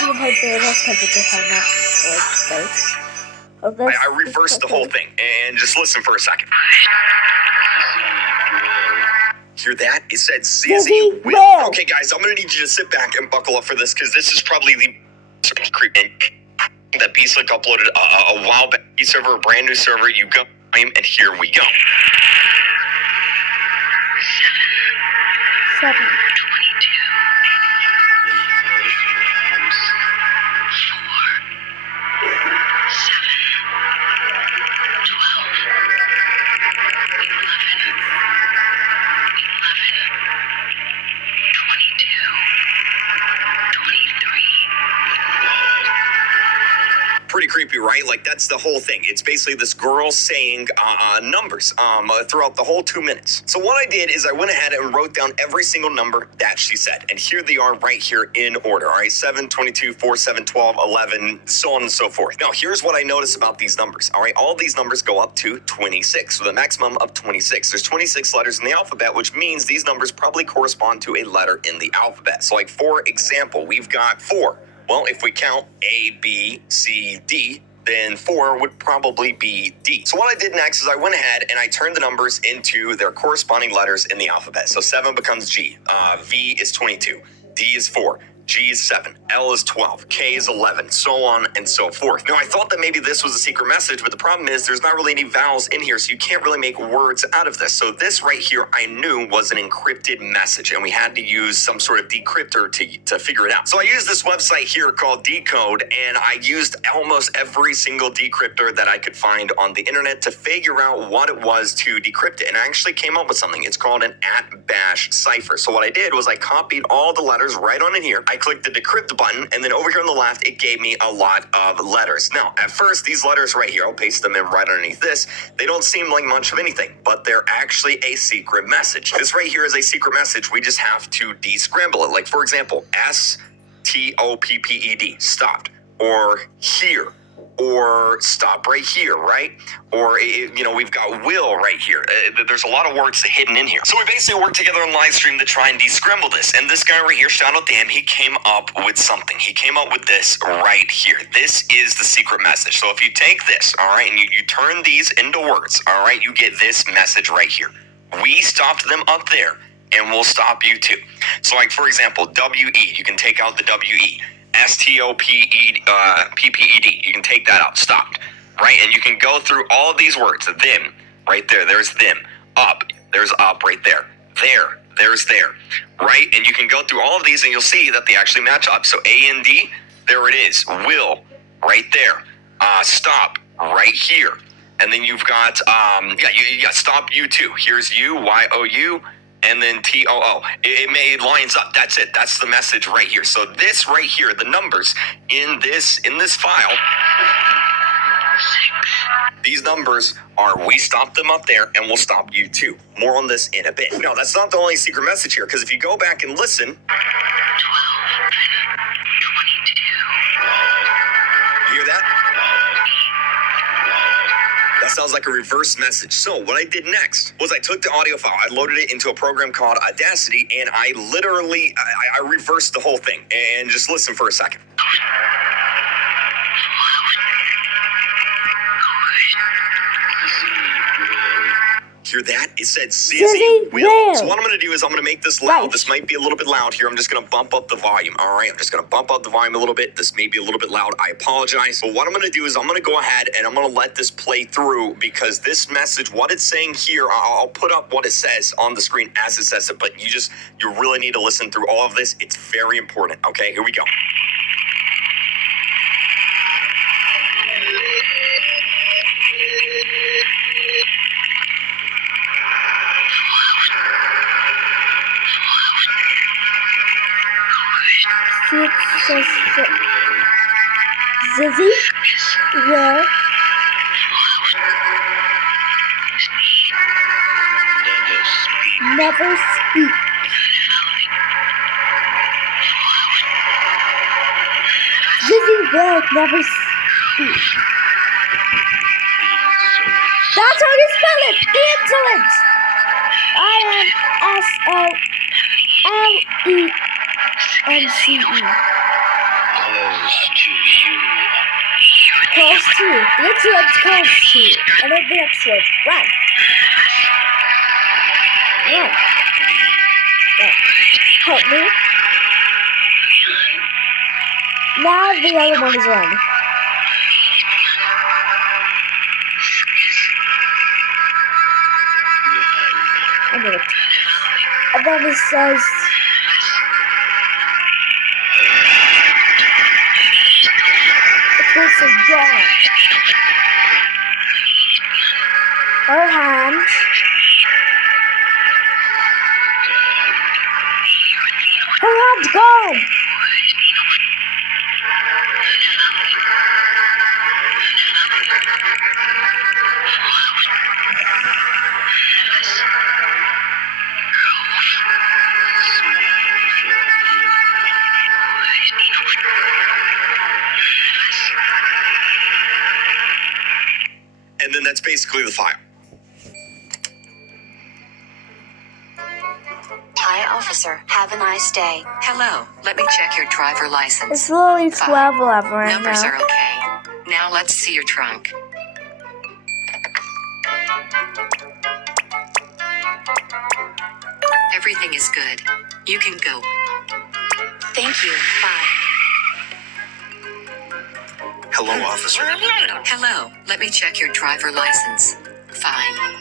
gonna play this because it does have enough space. I reversed the whole thing, and just listen for a second. Hear that? It said zizzy will. Okay, guys, I'm gonna need you to sit back and buckle up for this, because this is probably the creepy that Beastlick uploaded a while back. Server, a brand new server. You go, and here we go. 7. 22. 23. Pretty creepy, right? Like, that's the whole thing. It's basically this girl saying numbers throughout the whole 2 minutes. So what I did is I went ahead and wrote down every single number that she said. And here they are right here in order, all right? 7, 22, 4, 7, 12, 11, so on and so forth. Now, here's what I noticed about these numbers, all right? All these numbers go up to 26, with a maximum of 26. There's 26 letters in the alphabet, which means these numbers probably correspond to a letter in the alphabet. So, like, for example, we've got 4. Well, if we count A, B, C, D, then 4 would probably be D. So what I did next is I went ahead and I turned the numbers into their corresponding letters in the alphabet. So 7 becomes G, V is 22, D is 4, G is 7, L is 12, K is 11, so on and so forth. Now, I thought that maybe this was a secret message, but the problem is there's not really any vowels in here, so you can't really make words out of this. So this right here I knew was an encrypted message, and we had to use some sort of decryptor to figure it out. So I used this website here called Decode, and I used almost every single decryptor that I could find on the internet to figure out what it was to decrypt it, and I actually came up with something. It's called an @bash cipher. So what I did was I copied all the letters right on in here. I clicked the decrypt button, and then over here on the left, it gave me a lot of letters. Now, at first, these letters right here, I'll paste them in right underneath this, they don't seem like much of anything, but they're actually a secret message. This right here is a secret message. We just have to descramble it. Like, for example, STOPPED, stopped, or here, or stop right here, right? Or, we've got will right here. There's a lot of words hidden in here. So we basically worked together on live stream to try and descramble this. And this guy right here, shout out to him, he came up with something. He came up with this right here. This is the secret message. So if you take this, all right, and you turn these into words, all right, you get this message right here. We stopped them up there, and we'll stop you too. So, like, for example, W-E, you can take out the W-E. STOPPED, you can take that out, stopped, right? And you can go through all of these words. Them, right there, there's them. Up, there's up right there. There's there, right? And you can go through all of these and you'll see that they actually match up. So A and D, there it is. Will, right there. Stop, right here. And then you've got, you got stop, you too. Here's you, Y-O-U. And then TOO. It lines up. That's it. That's the message right here. So this right here, the numbers in this file, these numbers are, we stopped them up there and we'll stop you too. More on this in a bit. No, that's not the only secret message here, because if you go back and listen, 12, 22. You hear that? That sounds like a reverse message. So what I did next was I took the audio file, I loaded it into a program called Audacity, and I literally, I reversed the whole thing. And just listen for a second. Hear that? It said zizzy will. So what I'm going to do is I'm going to make this loud. Right. This might be a little bit loud here. I'm just going to bump up the volume. All right. I'm just going to bump up the volume a little bit. This may be a little bit loud. I apologize. But what I'm going to do is I'm going to go ahead and I'm going to let this play through, because this message, what it's saying here, I'll put up what it says on the screen as it says it. But you really need to listen through all of this. It's very important. Okay, here we go. Zizzy will never speak. Zizzy will never speak. That's how you spell it. The insolence. INSOLENCE. Calls to you. The insolence calls to you. And then the next word. Run. Run. Help me. Now the other one is run. I get it. And then it says, it goes to John. Her hand. Her hand's gone. And then that's basically the file. Hi, officer. Have a nice day. Hello. Let me check your driver license. It's literally Fine. 12:11 right Numbers now. are okay. Now let's see your trunk. Everything is good. You can go. Thank you. Bye. Hello, officer. Hello. Let me check your driver license. Fine.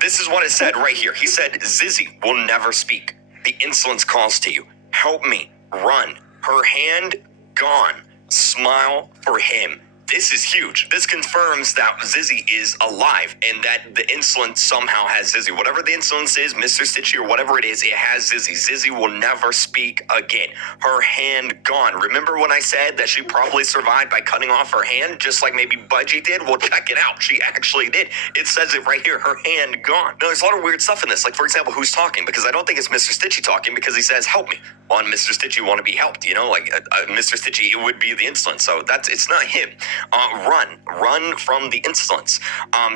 This is what it said right here. He said, Zizzy will never speak. The insolence calls to you. Help me. Run. Her hand gone. Smile for him. This is huge. This confirms that Zizzy is alive and that the insolence somehow has Zizzy. Whatever the insolence is, Mr. Stitchy or whatever it is, it has Zizzy. Zizzy will never speak again. Her hand gone. Remember when I said that she probably survived by cutting off her hand, just like maybe Budgie did? Well, check it out. She actually did. It says it right here. Her hand gone. Now, there's a lot of weird stuff in this. Like, for example, who's talking? Because I don't think it's Mr. Stitchy talking because he says, help me. On Mr. Stitchy want to be helped, you know? Like, Mr. Stitchy, it would be the insolence. So it's not him. Run from the insolence.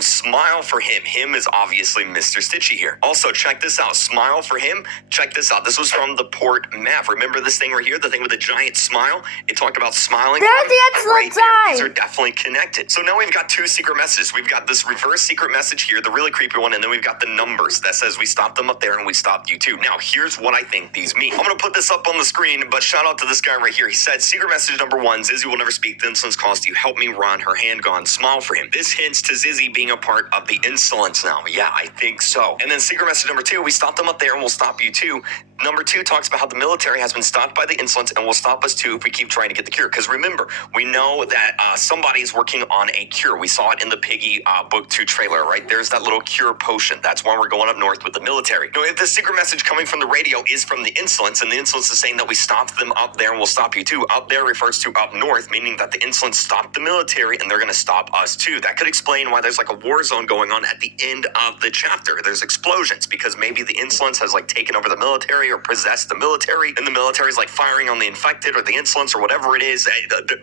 Smile for him. Him is obviously Mr. Stitchy here. Also, check this out. Smile for him. Check this out. This was from the port map. Remember this thing right here? The thing with the giant smile? It talked about smiling. There's the insolence Right there. These eye. are definitely connected. So now we've got two secret messages. We've got this reverse secret message here, the really creepy one, and then we've got the numbers that says we stopped them up there and we stopped you too. Now, here's what I think these mean. I'm going to put this up on the screen, but shout out to this guy right here. He said, secret message number 1, Zizzy will never speak. The insolence calls to you. Help me run. Her hand gone. Smile for him. This hints to Zizzy being a part of the insolence now. Yeah, I think so. And then secret message number 2, we stopped them up there and we'll stop you too. Number 2 talks about how the military has been stopped by the insolence and will stop us too if we keep trying to get the cure. Because remember, we know that somebody is working on a cure. We saw it in the Piggy Book 2 trailer, right? There's that little cure potion. That's why we're going up north with the military. Now, if the secret message coming from the radio is from the insolence, and the insolence is saying that we stopped them up there and we'll stop you too, up there refers to up north, meaning that the insolence stopped the military and they're going to stop us too. That could explain why there's like a war zone going on at the end of the chapter. There's explosions because maybe the insolence has like taken over the military or possessed the military, and the military is like firing on the infected or the insolence or whatever it is.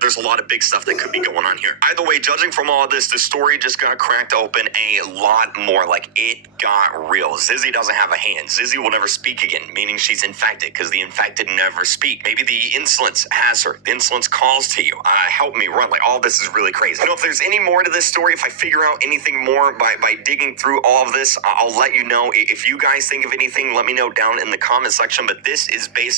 There's a lot of big stuff that could be going on here. Either way, judging from all of this, the story just got cracked open a lot more. Like, it got real. Zizzy doesn't have a hand. Zizzy will never speak again, meaning she's infected because the infected never speak. Maybe the insolence has her. The insolence calls to you. Help me run. Like, all this is really crazy. You know, if there's any more to this story, if I figure out anything more by digging through all of this, I'll let you know. If you guys think of anything, let me know down in the comment section. But this is based